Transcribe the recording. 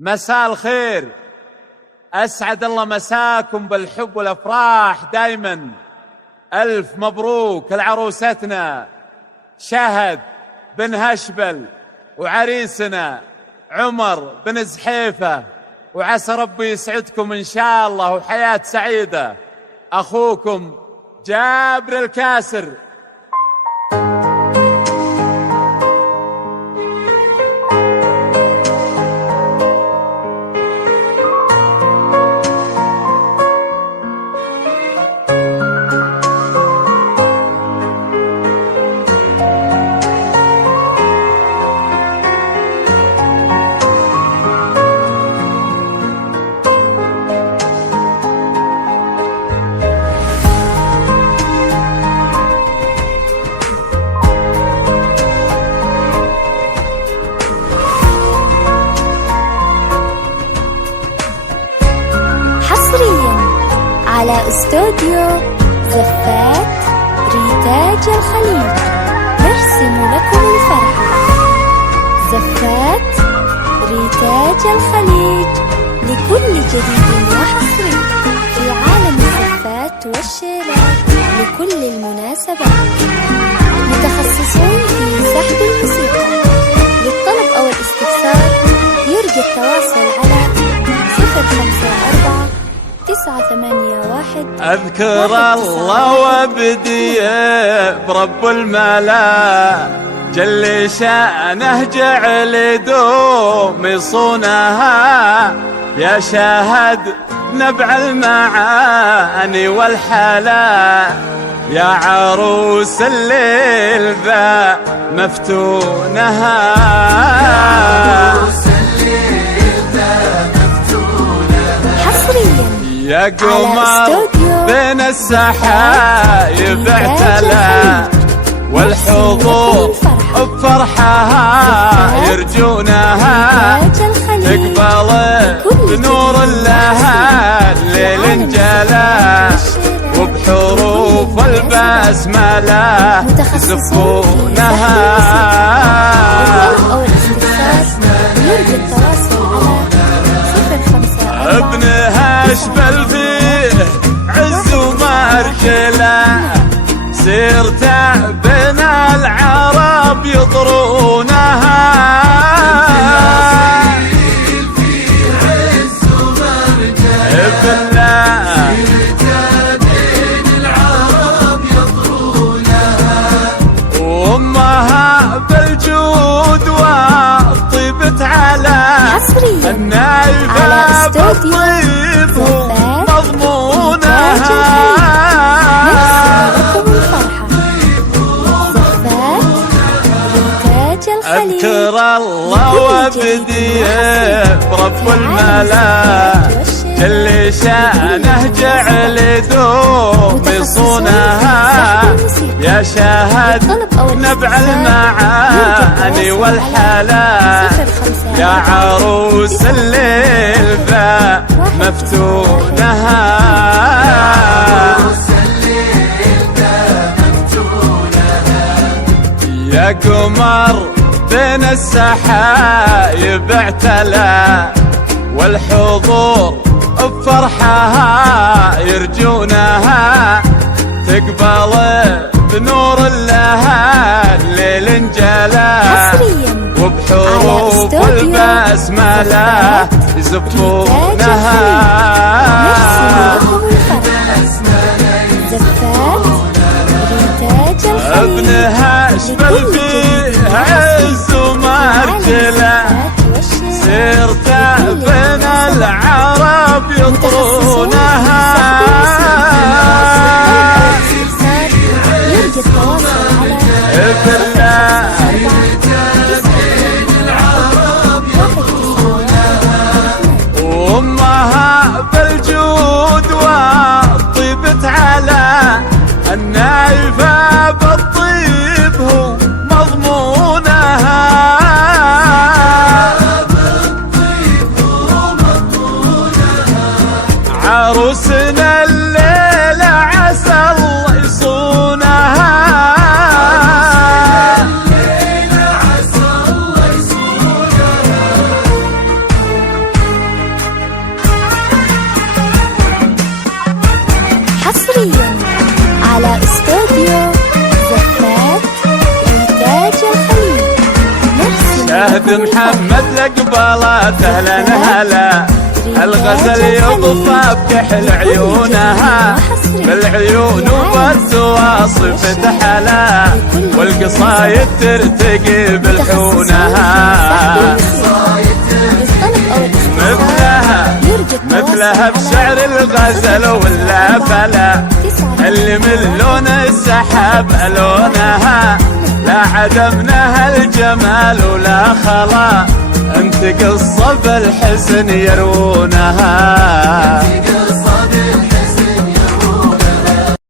مساء الخير، أسعد الله مساكم بالحب والأفراح دايما. ألف مبروك لعروستنا شهد بن هشبل وعريسنا عمر بن زحيفة، وعسى ربي يسعدكم إن شاء الله وحياة سعيدة. أخوكم جابر الكاسر. على استوديو زفات ريتاج الخليج نرسم لكم الفرحة. زفات ريتاج الخليج لكل جديد وحصري في عالم الزفات والشيلات لكل المناسبات. متخصصون في سحب الموسيقى. للطلب أو الاستفسار يرجى التواصل على 054 981. أذكر الله وابدي برب الملا جل شأنه جعل دوم يصونها، يا شاهد نبع المعاني والحلا، يا عروس الليل ذا مفتونها. يا قمر بين السحايب اعتلى، والحضور بفرحها يرجونها، تقبل بنور لها الليل انجلى، وبحروف البسملة يزفونها. ابن هشبل فيه عز ومرجله، سيرته بين العرب يطرونها. وامها بالجود وطيبت على النايفة بالطيب مضمونها. أذكر الله وابدي برب الملا جل شأنه جعل دوم يصونها، يا شاهد نبع المعاني والحلا، يا عروس الليل ذا مفتونها. يا قمر بين السحايب اعتلى، والحضور بفرحها يرجونها، تقبل بنور لها الليل انجلى، وبحروف البسملة يزفونها. ابن هشبل فيه عز ومرجله، سيرته بين العرب يطرونها. وامها بالجود وطيبت على النايفة بالطيب هو مضمونها. عروسنا الليلة عسى الله يصونها. شاهد محمد لقبالات اهلا هلا الغزل يضفى بكحل عيونها بالعيون وبالتواصف تحلا والقصايد ترتقي بالحونها مثلها بشعر الغزل ولا فلا اللي من لون السحاب لونها لا عدمناها الجمال ولا خلا انت قصة بالحسن يرونها